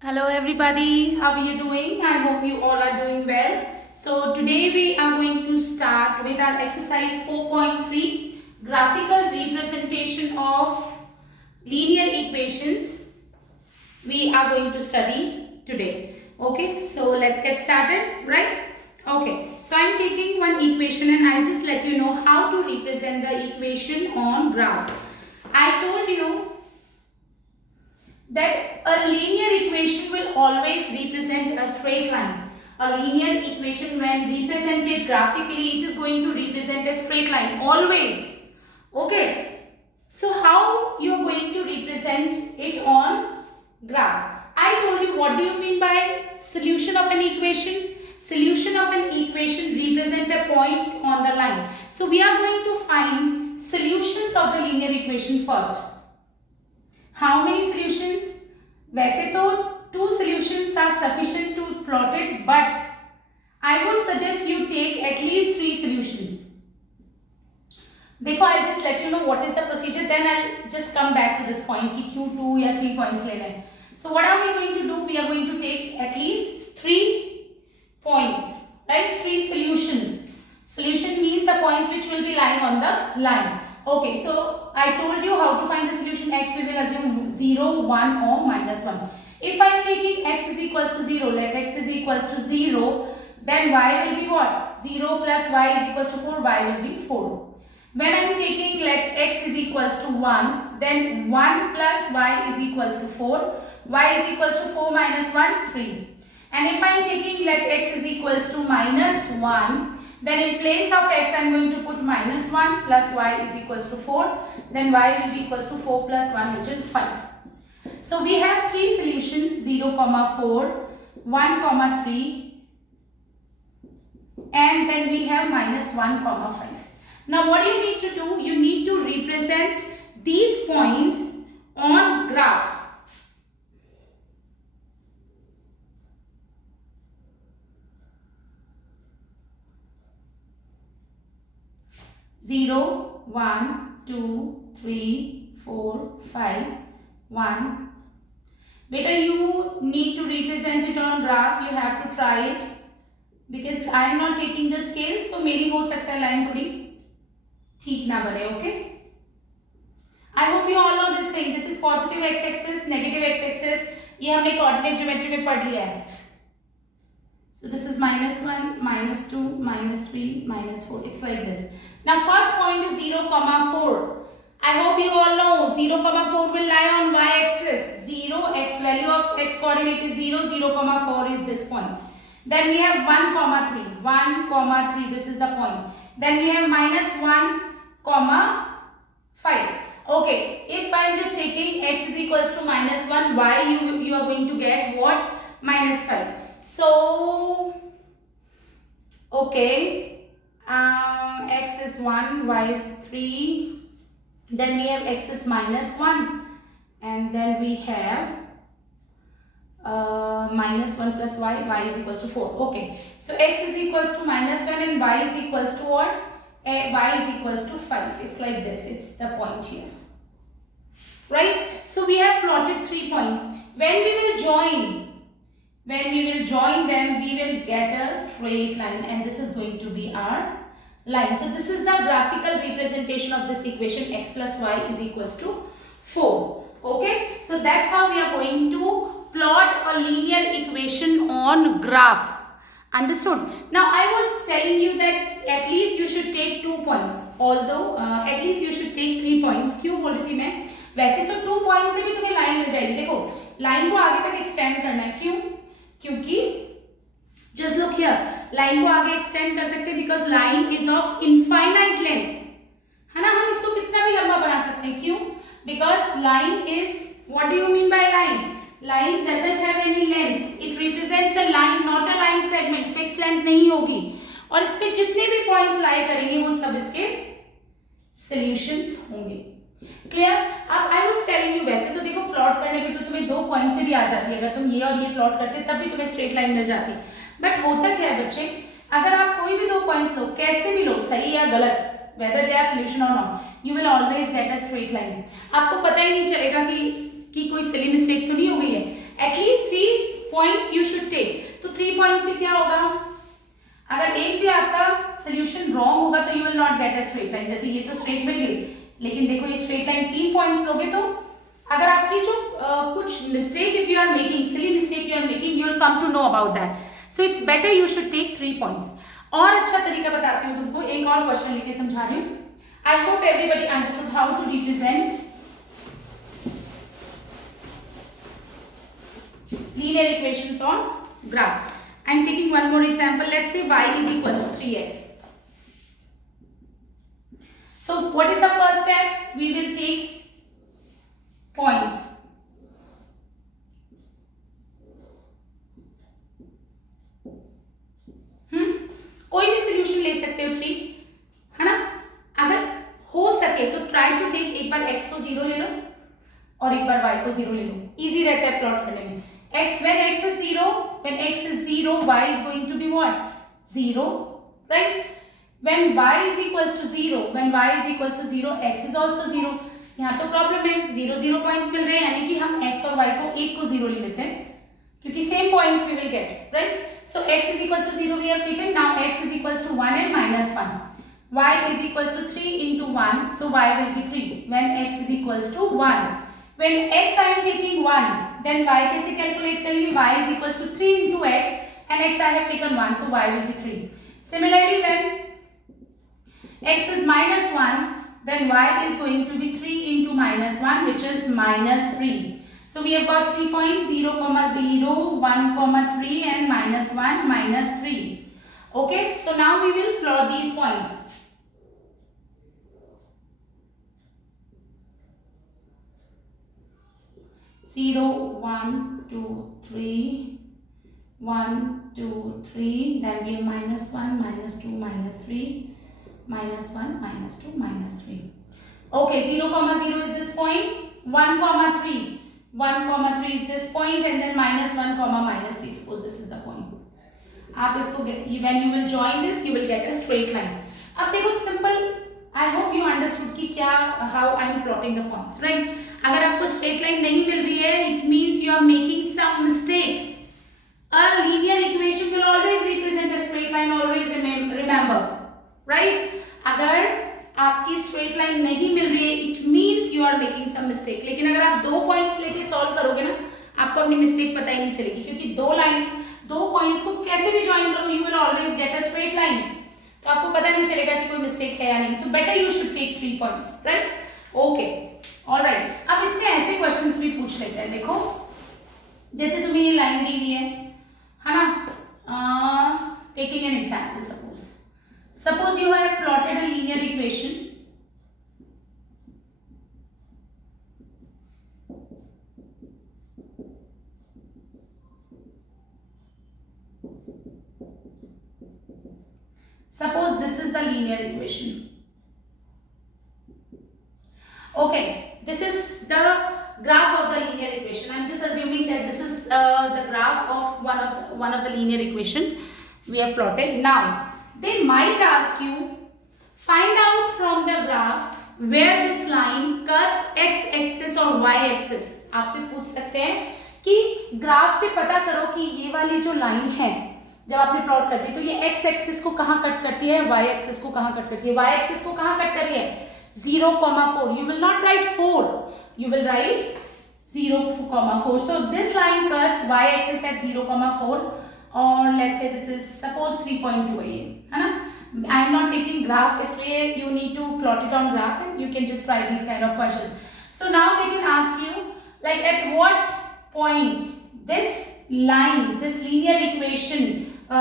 Hello everybody, how are you doing? I hope you all are doing well. So today we are going to start with our exercise 4.3 graphical representation of linear equations. We are going to study today. Okay, so let's get started, right? Okay, so I'm taking one equation and I'll just let you know how to represent the equation on graph. I told you that a linear equation will always represent a straight line. A linear equation, when represented graphically, it is going to represent a straight line always. Okay, so how you are going to represent it on graph? I told you, what do you mean by solution of an equation? Solution of an equation represent a point on the line. So we are going to find solutions of the linear equation first. How many solutions? वैसे तो two solutions are sufficient to plot it, but I would suggest you take at least 3 solutions. देखो, I'll just let you know what is the procedure, then I'll just come back to this point कि क्यों 2 या 3 points लेना है. So what are we going to do? We are going to take at least 3 points, right? 3 solutions. Solution means the points which will be lying on the line. Okay, so I told you how to find the solution x. We will assume 0, 1 or minus 1. If I am taking x is equals to 0, let x is equals to 0, then y will be what? 0 plus y is equals to 4, y will be 4. When I am taking let x is equals to 1, then 1 plus y is equals to 4, y is equals to 4 minus 1, 3. And if I am taking let x is equals to minus 1, then in place of x I am going to put minus 1 plus y is equals to 4. Then y will be equals to 4 plus 1, which is 5. So we have 3 solutions, 0, 4, 1, 3, and then we have minus 1, 5. Now what you need to do? You need to represent these points on graph. Zero, 1, 2, 3, 4, 5, 1. Beta, you need to represent it on graph. You have to try it because I am not taking the scale, so मेरी हो सकता है line थोड़ी ठीक ना बने. Okay. I hope you all know this thing. This is positive x-axis, negative x-axis. ये हमने coordinate geometry में पढ़ लिया है. So this is minus 1, minus 2, minus 3, minus 4. It's like this. Now first point is 0, 4. I hope you all know 0, 4 will lie on y-axis. 0, x value of x coordinate is 0, 0, 4 is this point. Then we have 1, 3. 1, 3, this is the point. Then we have minus 1, 5. Okay, if I am just taking x is equals to minus 1, y you are going to get what? Minus 5. So, okay, x is 1, y is 3, then we have x is minus 1, and then we have minus 1 plus y is equals to 4. Okay, so x is equals to minus 1 and y is equals to what? Y is equals to 5. It's like this, it's the point here. Right? So we have plotted 3 points. When we will join them, we will get a straight line, and this is going to be our line. So this is the graphical representation of this equation, x plus y is equals to 4. Okay, so that's how we are going to plot a linear equation on graph. Understood? Now I was telling you that at least you should take 2 points, although at least you should take 3 points. क्यों बोल रही थी मैं? वैसे तो 2 point से भी तुम्हें लाइन मिल जाएगी. देखो, लाइन को आगे तक एक्सटेंड करना है. क्यों? क्योंकि जस्ट लुक हियर, लाइन को आगे एक्सटेंड कर सकते हैं because line is of infinite length, है ना. हम इसको कितना भी लंबा बना सकते हैं. क्यों? Because line is, what do you mean by line? Line doesn't have any length, it represents a line, not a line segment. Fix length नहीं होगी, और इस पे जितने भी पॉइंट्स लाई करेंगे वो सब इसके सॉल्यूशंस होंगे. क्लियर? अब आई वाज टेलिंग यू, वैसे तो देखो प्लॉट करने पे तो तुम्हें 2 पॉइंट से भी आ जाती है. अगर तुम ये और ये प्लॉट करते तब भी तुम्हें स्ट्रेट लाइन मिल जाती. बट होता क्या है बच्चे, अगर आप कोई भी 2 पॉइंट्स लो, कैसे भी लो, सही या गलत, whether they are solution or not, you will always get a straight line. आपको पता ही नहीं चलेगा कि कोई सिली मिस्टेक तो नहीं हो गई है. At least 3 points you should take. तो 3 पॉइंट से क्या होगा, अगर एक भी आपका सोल्यूशन रॉन्ग होगा तो you will not get a straight line. जैसे ये तो स्ट्रेट मिल गई, लेकिन देखो ये स्ट्रेट लाइन 3 पॉइंट्स लोगे तो अगर आपकी जो कुछ mistake if you are making, silly mistake you are making, you will come to know about that. So it's better you should take 3 points. और अच्छा तरीका बताती हूँ तुमको, एक और क्वेश्चन लेके समझा रही हूँ। I hope everybody understood how to represent linear equations on graph. I am taking one more example. Let's say y is equals to 3x. So what is the first step? We will take points. कोई भी solution ले सकते हो 3, है ना। अगर हो सके तो ट्राई टू टेक, एक बार x को 0 ले लो और एक बार y को 0 ले लो, इजी रहता है प्लॉट करने में। when x is 0, y is going to be what? 0, right? When y is equals to 0, x is also 0. यहाँ तो प्रॉब्लम है, 0 0 पॉइंट्स मिल रहे हैं, यानी कि हम x और y को एक को 0 ले लेते हैं क्योंकि same points we will get, right? So x is equals to 0 we have taken. Now x is equals to 1 and minus 1. y is equals to 3 into 1, so y will be 3 when x is equals to 1. When x I am taking 1, then y कैसे calculate करेंगे? y is equals to 3 into x and x I have taken 1, so y will be 3. Similarly, when x is minus 1, then y is going to be 3 into minus 1, which is minus 3. So we have got 3 points, 0, 0, 1, 3 and minus 1, minus 3. Okay, so now we will plot these points. 0, 1, 2, 3, 1, 2, 3, then we have minus 1, minus 2, minus 3, minus 1, minus 2, minus 3. Okay, 0, 0 is this point, 1, 3, 1, 3 is this point, and then minus 1, minus 3. Suppose this is the point. आप इसको when you will join this, you will get a straight line. अब देखो simple. I hope you understood कि क्या how I am plotting the points, right? अगर आपको straight line नहीं मिल रही है, it means you are making some mistake. A linear equation will always represent a straight line. Always remember, right? अगर आपकी straight line नहीं मिल रही है, it means you are making some mistake. लेकिन अगर आप 2 points लेके solve करोगे ना, आपको अपनी mistake पता ही नहीं चलेगी क्योंकि 2 points को कैसे भी join करो, you will always get a straight line. तो आपको पता नहीं चलेगा कि कोई मिस्टेक है या नहीं. So better you should take 3 points, right? Okay, alright. अब इसमें ऐसे क्वेश्चंस भी पूछ लेते हैं. देखो जैसे तुम्हें ये लाइन दी हुई है ना. Taking an example, suppose you have plotted a linear equation. Suppose this is the linear equation. Okay, this is the graph of the linear equation. I'm just assuming that this is the graph of one of the linear equation we have plotted. Now, they might ask you, find out from the graph where this line cuts x-axis और y-axis. आपसे पूछ सकते हैं कि graph से पता करो कि ये वाली जो लाइन है जब आपने प्लॉट करती है तो ये x एक्सिस को कहाँ कट करती है, y एक्सिस को कहाँ कट करती है. y एक्सिस को कहाँ कट कर रही है? 0, 4. You will not write 4. You will write 0, 4. So this line cuts y axis at 0, 4. Or let's say this is suppose 3.2 है ना. I am not taking graph, इसलिए you need to plot it on graph and you can just try these kind of questions. So now they can ask you like at what point this line, this linear equation. I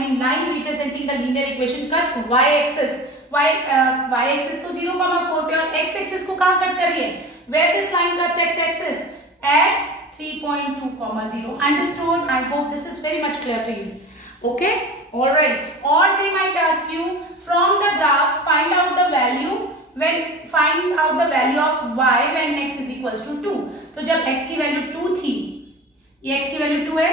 mean line representing the linear equation cuts y-axis. y-axis को 0, 4 पे और x-axis को कहाँ cut कर रही है? Where this line cuts x-axis? At 3.2, 0. Understood? I hope this is very much clear to you. Okay? All right. Or they might ask you from the graph find out the value of y when x is equals to 2. तो जब x की value 2 थी, ये x की value 2 है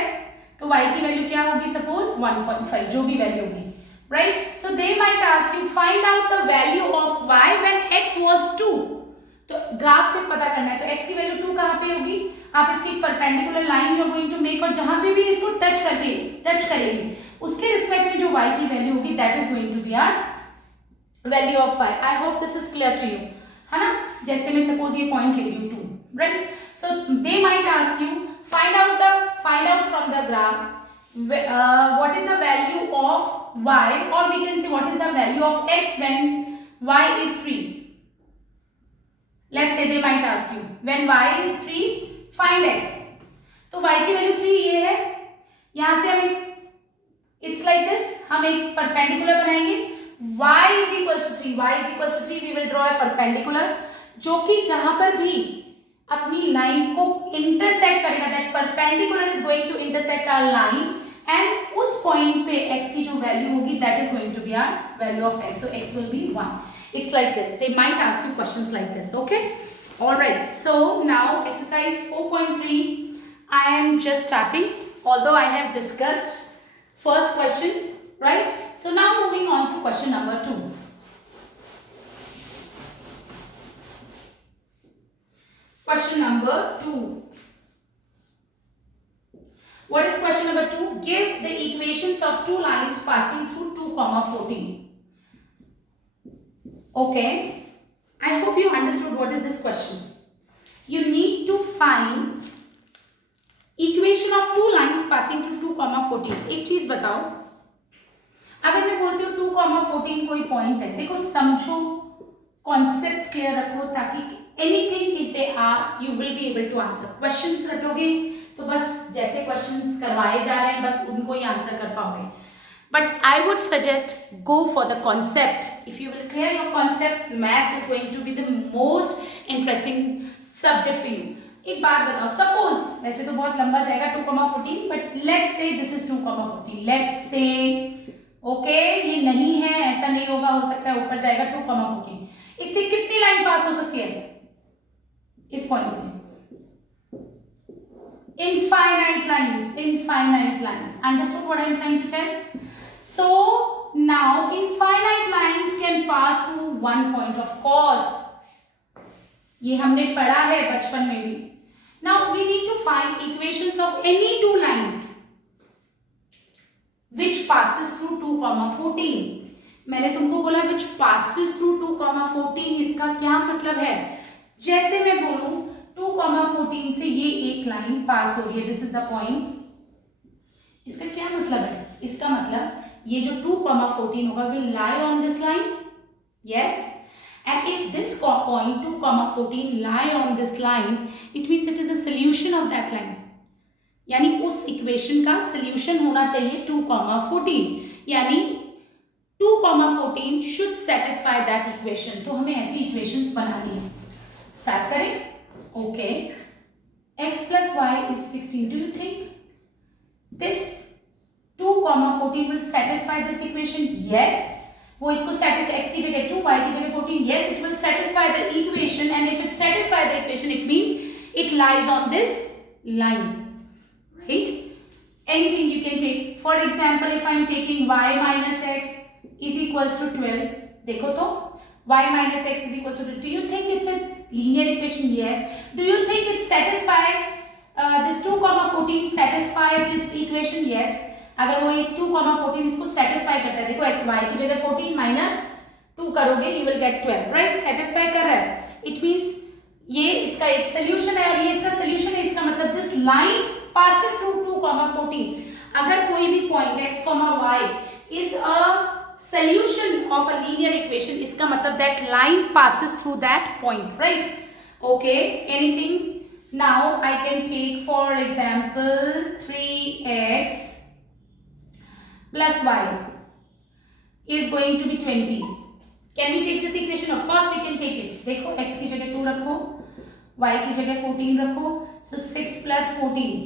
तो y की value क्या होगी? सपोज 1.5, जो भी वैल्यू होगी, right? So they might ask you find out the value of y when x was 2. तो ग्राफ से पता करना है तो x की वैल्यू 2 कहाँ पे होगी? आप इसकी perpendicular line you are going to make, और जहां पे भी इसको टच करेगी उसके रिस्पेक्ट में जो y की वैल्यू होगी that is going to be our value of y. I hope this is clear to you, है ना. जैसे मैं सपोज ये पॉइंट ले रही हूँ 2, right. So they might ask you find out from the graph what is the value of y, or we can say what is the value of x when y is 3. Let's say they might ask you when y is 3 find x. तो y की value 3 ये है. यहां से हम it's like this, हम एक perpendicular बनाएंगे. y is equals to 3 we will draw a perpendicular जो कि जहां पर भी अपनी लाइन को इंटरसेक्ट करेगा, that perpendicular is going to intersect our line, and उस पॉइंट पे x की जो वैल्यू होगी that is going to be our value of x. So x will be 1. It's like this. They might ask you questions like this. Okay, all right. So now exercise 4.3 I am just starting, although I have discussed first question, right? So now moving on to question number 2. Question number 2. What is question number 2? Give the equations of two lines passing through 2, 14. Okay, I hope you understood what is this question. You need to find equation of two lines passing through 2, 14. एक चीज बताओ, अगर मैं बोलती हूँ 2, 14 कोई point है, देखो समझो, कॉन्सेप्ट्स क्लियर रखो ताकि anything if they ask you will be able to answer. Questions रटोगे तो बस जैसे क्वेश्चंस करवाए जा रहे हैं बस उनको ही आंसर कर पाओगे. But I would suggest go for the concept. If you will clear your concepts, maths is going to be the most interesting subject for you. एक बात बताओ, सपोज वैसे तो बहुत लंबा जाएगा 2, 14, but let's say this is 2, 14. Let's say okay, ये नहीं है, ऐसा नहीं होगा, हो सकता है ऊपर जाएगा 2, 14. इससे कितनी लाइन पास हो सकती है इस पॉइंट से? Infinite lines. Understood what I am trying to tell? So now infinite lines can pass through one point, of course. ये हमने पढ़ा है बचपन में भी. Now we need to find equations of any two lines which passes through 2, 14. मैंने तुमको बोला which passes through 2, 14. इसका क्या मतलब है? जैसे मैं बोलूं 2, 14 से ये एक लाइन पास हो रही है, दिस इज द पॉइंट. इसका क्या मतलब है? इसका मतलब ये जो 2, 14 होगा will lie on this line. Yes, and if this point 2, 14 lie on this line, it means it is a solution of that line. यानी उस इक्वेशन का सोल्यूशन होना चाहिए 2, 14. यानी 2, 14 शुड सेटिस्फाई दैट इक्वेशन. तो हमें ऐसी इक्वेशंस बनानी है. स्टार्ट करें. Okay, x plus y is 16. Do you think this 2, 14 will satisfy this equation? Yes. वो इसको satisfy, x की जगह 2, y की जगह 14. Yes, it will satisfy the equation, and if it satisfies the equation, it means it lies on this line, right? Anything you can take. For example, if I am taking y minus x is equals to 12. देखो तो y minus x is equals to 12. Do you think it's a linear equation? Yes. Do you think it satisfy this 2, 14 satisfy this equation? Yes. अगर वो इस 2, 14 इसको satisfy करता है, देखो x y की जगह 14 minus 2 करोगे you will get 12, right? satisfy कर रहा है. It means ये इसका एक solution है और ये इसका solution है. इसका मतलब this line passes through 2, 14. अगर कोई भी point x, y is a solution of a linear equation, इसका मतलब that line passes through that point, right? Okay, anything? Now I can take for example 3x plus y is going to be 20. Can we take this equation? Of course we can take it. देखो x की जगह 2 रखो, y की जगह 14 रखो, so 6 plus 14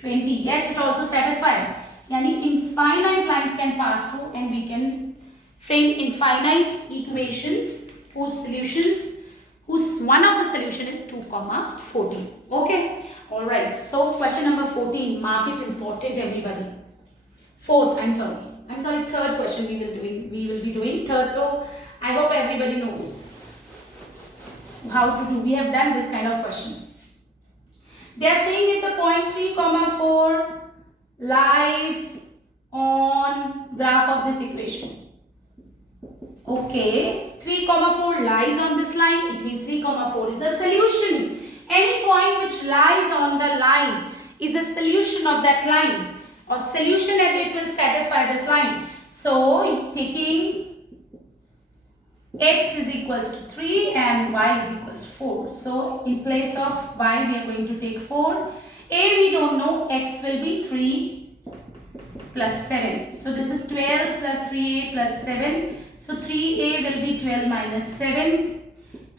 20. Yes, it also satisfied. यानी infinite lines can pass through and we can frame infinite equations whose solutions, whose one of the solution is 2, 14. Okay, all right. So question number 14, mark it important, everybody. Third question we will be doing. Third, so I hope everybody knows how to do. We have done this kind of question. They are saying if the point 3 comma 4 lies on graph of this equation. Okay, 3 comma 4 lies on this line, it means 3 comma 4 is a solution. Any point which lies on the line is a solution of that line, or solution and it will satisfy this line. So taking x is equals to 3 and y is equals to 4. So in place of y we are going to take 4. A we don't know, x will be 3 plus 7. So this is 12 plus 3a plus 7. So 3a will be 12 minus 7.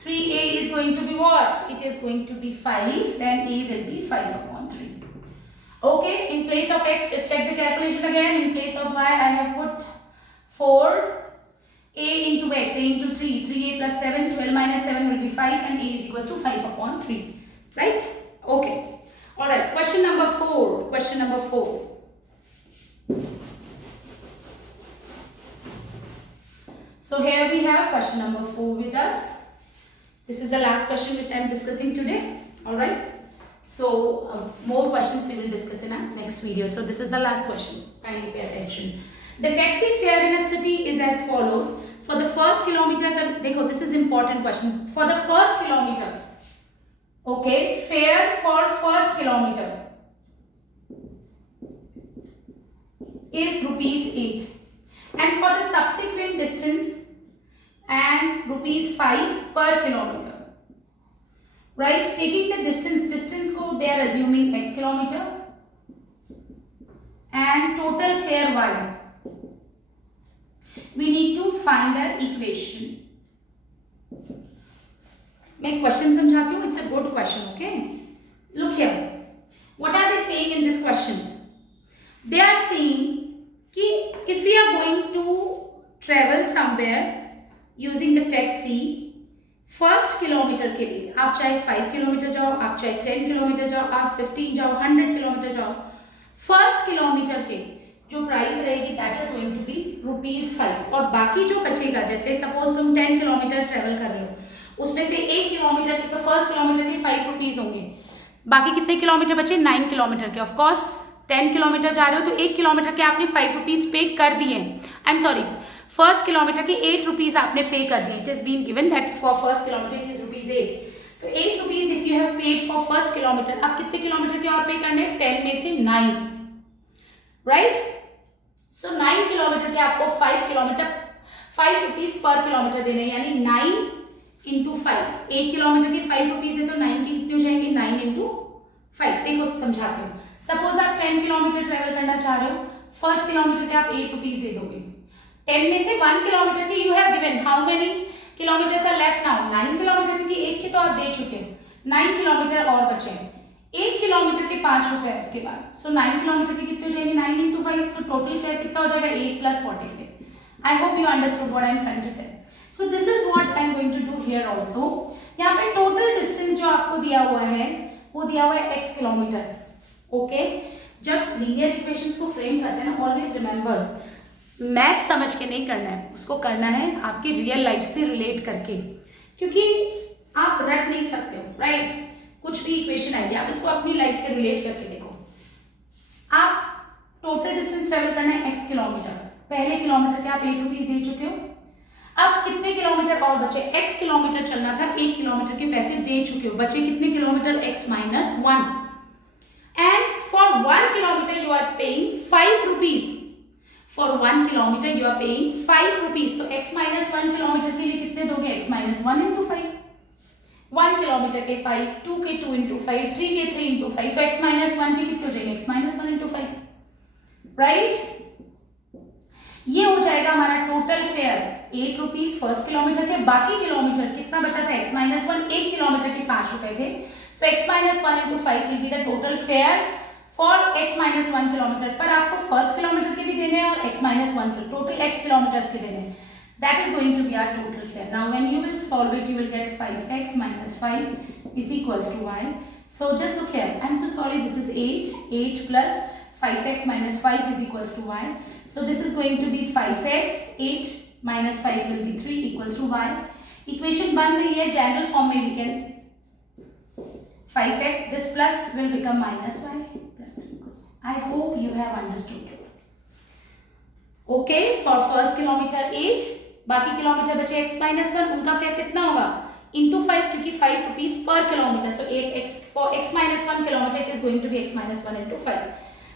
3a is going to be what? It is going to be 5, then a will be 5 upon 3. Okay, in place of x, just check the calculation again. In place of y, I have put 4. A into x, a into 3, 3a plus 7, 12 minus 7 will be 5 and a is equals to 5 upon 3. Right? Okay. Alright, question number 4. Question number 4. So here we have question number 4 with us. This is the last question which I am discussing today. Alright. So more questions we will discuss in our next video. So this is the last question. Kindly pay attention. The taxi fare in a city is as follows. For the first kilometer, this is important question. For the first kilometer, okay, fare for first kilometer is rupees 8. And for the subsequent distance, and rupees 5 per kilometer. Right? Taking the distance को they are assuming x kilometer and total fare y. We need to find the equation. मैं question समझाती हूँ. It's a good question. Okay. Look here. What are they saying in this question? They are saying कि if we are going to travel somewhere using the taxi, first kilometre के लिए आप चाहे 5 kilometre जाओ, आप चाहे 10 किलोमीटर जाओ, आप 15 जाओ, 100 किलोमीटर जाओ, फर्स्ट किलोमीटर के जो प्राइस रहेगी that is going to be ₹5 और बाकी जो बचेगा, जैसे सपोज तुम 10 किलोमीटर ट्रेवल कर रहे हो, उसमें से 1 किलोमीटर की तो फर्स्ट किलोमीटर के ₹5 होंगे, बाकी कितने किलोमीटर बचे? 9 किलोमीटर के. ऑफ कोर्स 10 किलोमीटर जा रहे हो तो 1 किलोमीटर के आपने ₹5 पे कर दिए. I am sorry, first kilometre के ₹8 आपने पे कर दिए. It is been given that for first kilometre it is ₹8. तो ₹8 if you have paid for first kilometre, अब कितने किलोमीटर के और पे करने? 10 में से 9. राइट? सो 9 किलोमीटर के आपको 5 किलोमीटर ₹5 पर किलोमीटर देने, यानी 9 इंटू 5. 1 किलोमीटर के ₹5 है तो 9 की कितनी हो जाएंगे? 9 इंटू 5. देखो समझाते हो. सपोज आप 10 किलोमीटर ट्रेवल करना चाह रहे हो, फर्स्ट किलोमीटर के आप ₹8 दे दोगे. 10 में से 1 किलोमीटर की you have given, how many kilometres are left now? 9 kilometre, क्योंकि 1 की तो आप दे चुके हो. 9 किलोमीटर और बचे हैं. 1 किलोमीटर के ₹5 उसके बाद. सो 9 किलोमीटर के कितने हो जाएंगे? 9 इंटू 5. सो टोटल फेयर कितना हो जाएगा? 8 + 45. I hope you understood what I am trying to tell. So this is what I am going to do here also. यहाँ पे टोटल डिस्टेंस जो आपको दिया हुआ है वो दिया हुआ है x किलोमीटर. ओके, जब लीनियर इक्वेशंस को फ्रेम करते हैं ना, ऑलवेज रिमेंबर मैथ समझ के नहीं करना है, उसको करना है आपकी रियल लाइफ से रिलेट करके, क्योंकि आप रट नहीं सकते हो. राइट? कुछ भी इक्वेशन आएगी, आप इसको अपनी लाइफ से रिलेट करके देखो. आप टोटल डिस्टेंस ट्रेवल करना है x किलोमीटर, पहले किलोमीटर के आप ₹8 दे चुके हो. अब कितने किलोमीटर और बचे? x किलोमीटर चलना था, 1 किलोमीटर के पैसे दे चुके हो, बचे कितने kilometre? x - 1. And for 1 kilometre you are paying ₹5. For 1 kilometer you are paying ₹5. तो x - 1 किलोमीटर के लिए कितने दोगे? x - 1 into 5. 1 किलोमीटर के 5, 2 के 2 into 5, 3 के 3 into 5. तो x - 1 के कितने हो जाएंगे? x - 1 into 5. राइट? ये हो जाएगा हमारा टोटल फेयर ₹8 फर्स्ट किलोमीटर के. बाकी किलोमीटर कितना बचा था? x - 1. 1 किलोमीटर के ₹5 थे. सो x - 1 into 5 will be the total fare for x - 1 kilometre. पर आपको फर्स्ट किलोमीटर के भी देने हैं और x - 1 के टोटल x किलोमीटर्स के देने हैं. That is going to be our total fare. Now when you will solve it, you will get 5x - 5 is equals to y. So just look here. I'm so sorry. This is 8. 8 plus 5x - 5 is equals to y. So this is going to be 5x. 8 minus 5 will be 3 equals to y. Equation बन गई है. General form में we can 5x, this plus will become minus y plus 3 equals y. I hope you have understood. Okay, for first kilometer 8, बाकी kilometre बचे x minus 1, उनका fair कितना होगा into 5, क्योंकि 5 rupees per kilometer. So 8x for x minus 1 kilometer, it is going to be x minus 1 into 5.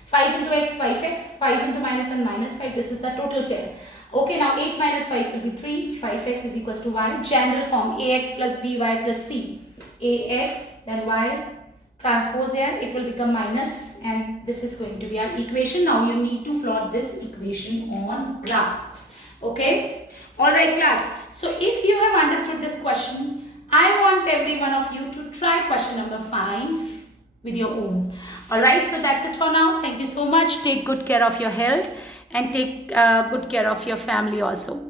5 into x, 5x, 5 into minus 1, minus 5. This is the total fare. Okay, now 8 minus 5 will be 3. 5x is equals to y. General form ax plus by plus c. Ax then y transpose here, it will become minus, and this is going to be our equation. Now you need to plot this equation on graph. Okay, all right class. So if you have understood this question, I want every one of you to try question number 5 with your own. All right, so that's it for now. Thank you so much. Take good care of your health and take good care of your family also.